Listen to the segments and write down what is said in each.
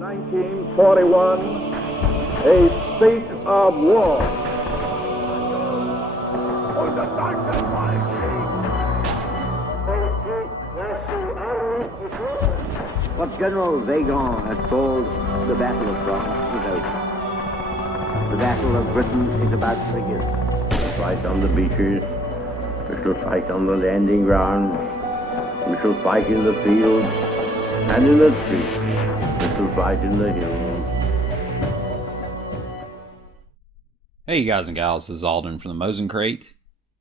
1941, a state of war. What General Vagon has called the Battle of France is over. The Battle of Britain is about to begin. We shall fight on the beaches, we shall fight on the landing grounds, we shall fight in the fields and in the streets, we shall fight in the hills. Hey you guys and gals, this is Alden from the Mosin Crate.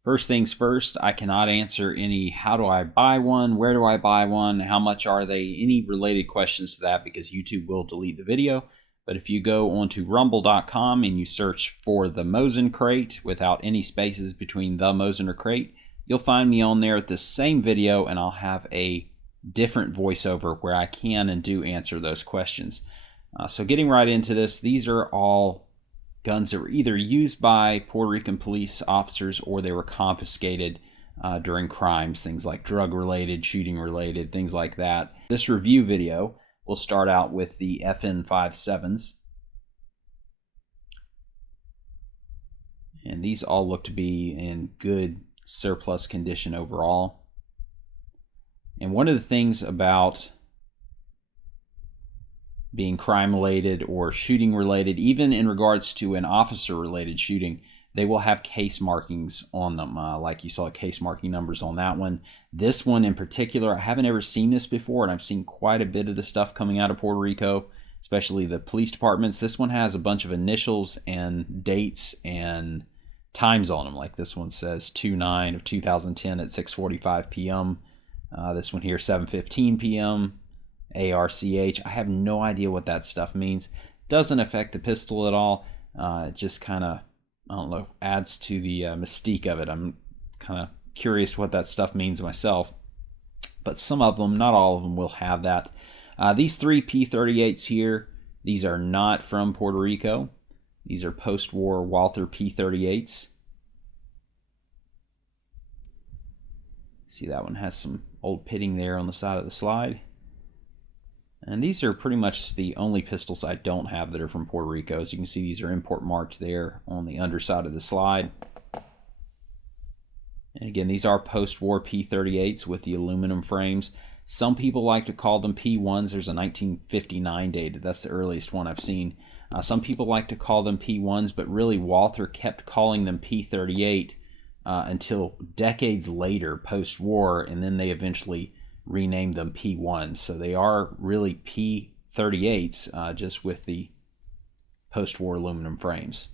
First things first, I cannot answer any how do I buy one, where do I buy one, how much are they, any related questions to that because YouTube will delete the video. But if you go onto rumble.com and you search for the Mosin Crate without any spaces between the Mosin or Crate, you'll find me on there at this same video and I'll have a different voiceover where I can and do answer those questions. So getting right into this, these are all guns that were either used by Puerto Rican police officers or they were confiscated during crimes, things like drug-related, shooting-related, things like that. This review video will start out with the FN57s. And these all look to be in good surplus condition overall. And one of the things about being crime related or shooting related, even in regards to an officer related shooting, they will have case markings on them, like you saw case marking numbers on that one. This one in particular, I haven't ever seen this before, and I've seen quite a bit of the stuff coming out of Puerto Rico, especially the police departments. This one has a bunch of initials and dates and times on them, like this one says 2/9 of 2010 at 6:45 p.m. This one here 7:15 p.m. ARCH. I have no idea what that stuff means. Doesn't affect the pistol at all. It just kind of, I don't know, adds to the mystique of it. I'm kind of curious what that stuff means myself. But some of them, not all of them, will have that. These three P38s here, these are not from Puerto Rico. These are post-war Walther P38s. See, that one has some old pitting there on the side of the slide. And these are pretty much the only pistols I don't have that are from Puerto Rico. As you can see, these are import marked there on the underside of the slide. And again, these are post-war P38s with the aluminum frames. Some people like to call them P1s. There's a 1959 dated. That's the earliest one I've seen. Some people like to call them P1s, but really Walther kept calling them P38 until decades later, post-war, and then they eventually renamed them P1s. So they are really P38s, just with the post-war aluminum frames.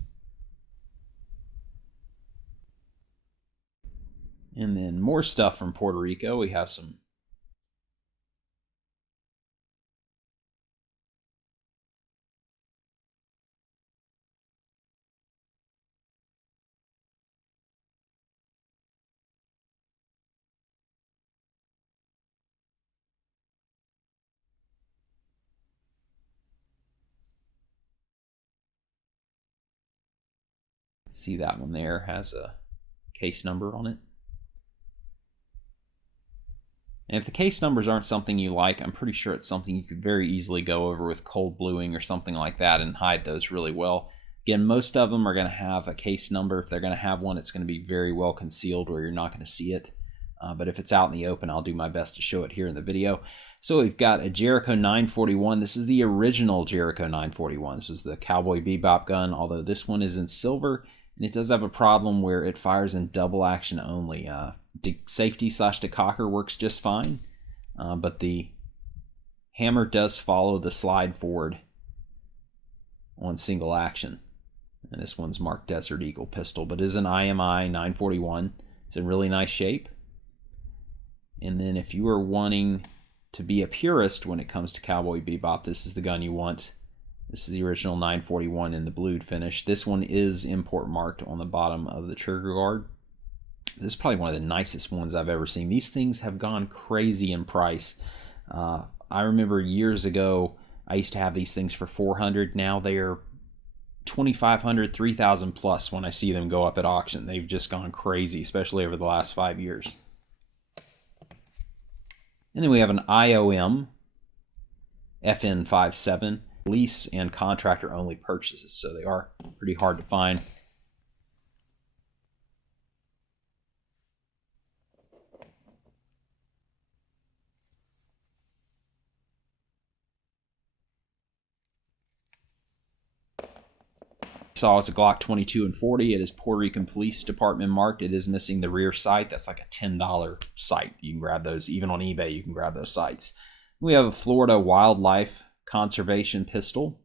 And then more stuff from Puerto Rico. We have some see that one there has a case number on it. And if the case numbers aren't something you like, I'm pretty sure it's something you could very easily go over with cold bluing or something like that and hide those really well. Again, most of them are going to have a case number. If they're going to have one, it's going to be very well concealed where you're not going to see it. But if it's out in the open, I'll do my best to show it here in the video. So we've got a Jericho 941. This is the original Jericho 941. This is the Cowboy Bebop gun, although this one is in silver. And it does have a problem where it fires in double action only. Safety / decocker works just fine, but the hammer does follow the slide forward on single action. And this one's marked Desert Eagle pistol, but is an IMI 941. It's in really nice shape. And then if you are wanting to be a purist when it comes to Cowboy Bebop, this is the gun you want. This is the original 941 in the blued finish. This one is import marked on the bottom of the trigger guard. This is probably one of the nicest ones I've ever seen. These things have gone crazy in price. I remember years ago, I used to have these things for $400. Now they are $2,500, $3,000 plus when I see them go up at auction. They've just gone crazy, especially over the last 5 years. And then we have an IOM FN57. lease and contractor only purchases, so they are pretty hard to find. Saw it's a Glock 22 and 40. It is Puerto Rican Police Department marked. It is missing the rear sight. That's like a $10 sight. You can grab those even on eBay. You can grab those sights. We have a Florida Wildlife Conservation pistol.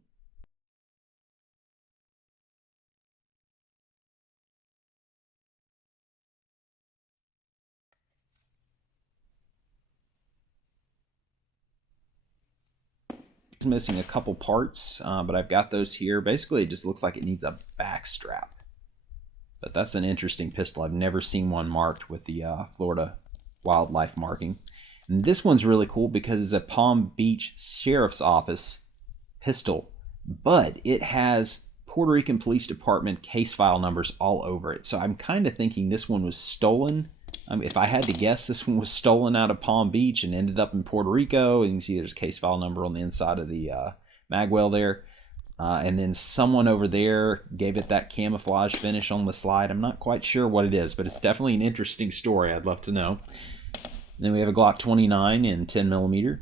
It's missing a couple parts, but I've got those here. Basically, it just looks like it needs a back strap. But that's an interesting pistol. I've never seen one marked with the Florida Wildlife marking. And this one's really cool because it's a Palm Beach Sheriff's Office pistol, but it has Puerto Rican Police Department case file numbers all over it. So I'm kind of thinking this one was stolen. If I had to guess, this one was stolen out of Palm Beach and ended up in Puerto Rico. And you can see there's a case file number on the inside of the magwell there. And then someone over there gave it that camouflage finish on the slide. I'm not quite sure what it is, but it's definitely an interesting story. I'd love to know. And then we have a Glock 29 in 10mm.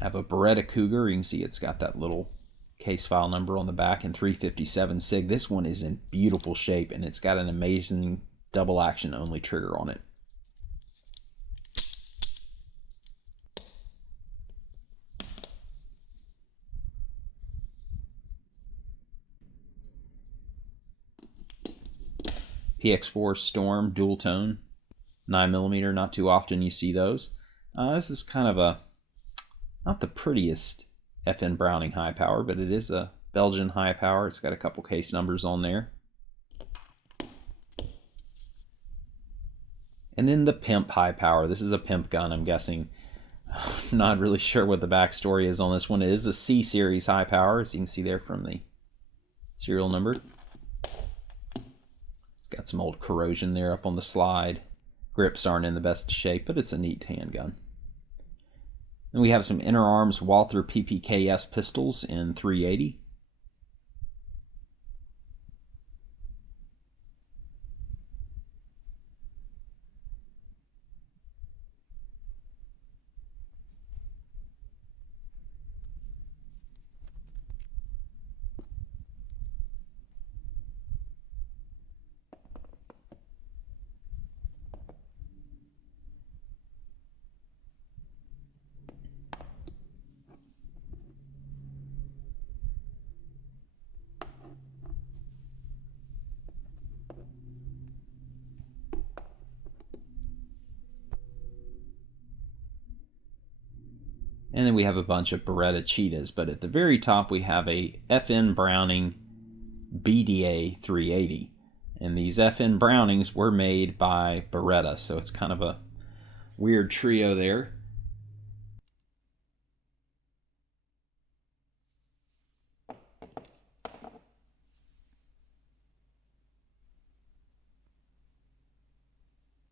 Have a Beretta Cougar. You can see it's got that little case file number on the back in 357 SIG. This one is in beautiful shape, and it's got an amazing double action only trigger on it. PX4 Storm dual tone 9mm. Not too often you see those. This is kind of a not the prettiest FN Browning high power, but it is a Belgian high power. It's got a couple case numbers on there. And then the Pimp high power. This is a Pimp gun, I'm guessing. I'm not really sure what the backstory is on this one. It is a C series high power, as you can see there from the serial number. It's got some old corrosion there up on the slide. Grips aren't in the best shape, but it's a neat handgun. Then we have some Inner Arms Walther PPKS pistols in 380. And then we have a bunch of Beretta Cheetahs, but at the very top we have a FN Browning BDA 380. And these FN Brownings were made by Beretta, so it's kind of a weird trio there.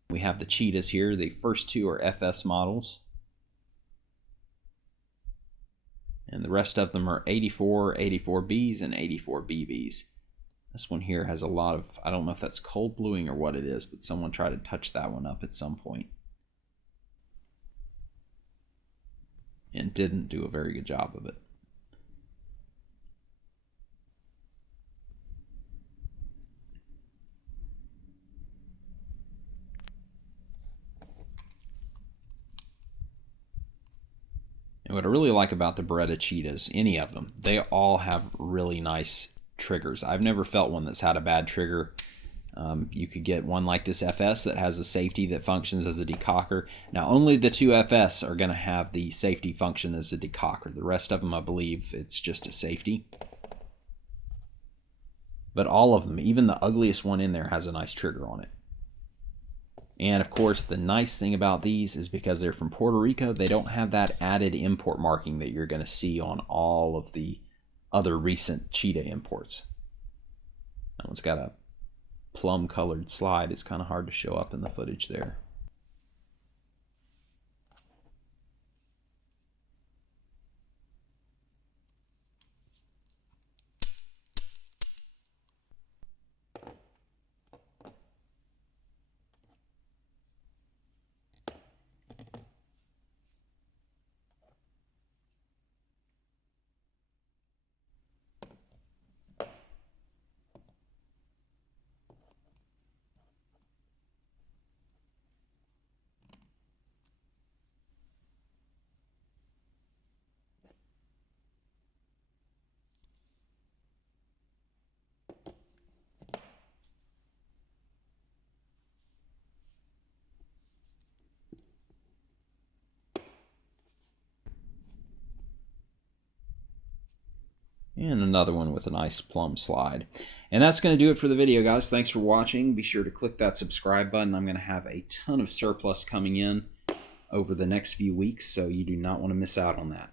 We have the Cheetahs here. The first two are FS models. And the rest of them are 84, 84Bs, and 84BBs. This one here has a lot of, I don't know if that's cold bluing or what it is, but someone tried to touch that one up at some point and didn't do a very good job of it. And what I really like about the Beretta Cheetahs, any of them, they all have really nice triggers. I've never felt one that's had a bad trigger. You could get one like this FS that has a safety that functions as a decocker. Now, only the two FS are going to have the safety function as a decocker. The rest of them, I believe, it's just a safety. But all of them, even the ugliest one in there, has a nice trigger on it. And of course, the nice thing about these is because they're from Puerto Rico, they don't have that added import marking that you're going to see on all of the other recent Cheetah imports. That one's got a plum colored slide. It's kind of hard to show up in the footage there. And another one with a nice plumb slide. And that's going to do it for the video, guys. Thanks for watching. Be sure to click that subscribe button. I'm going to have a ton of surplus coming in over the next few weeks, so you do not want to miss out on that.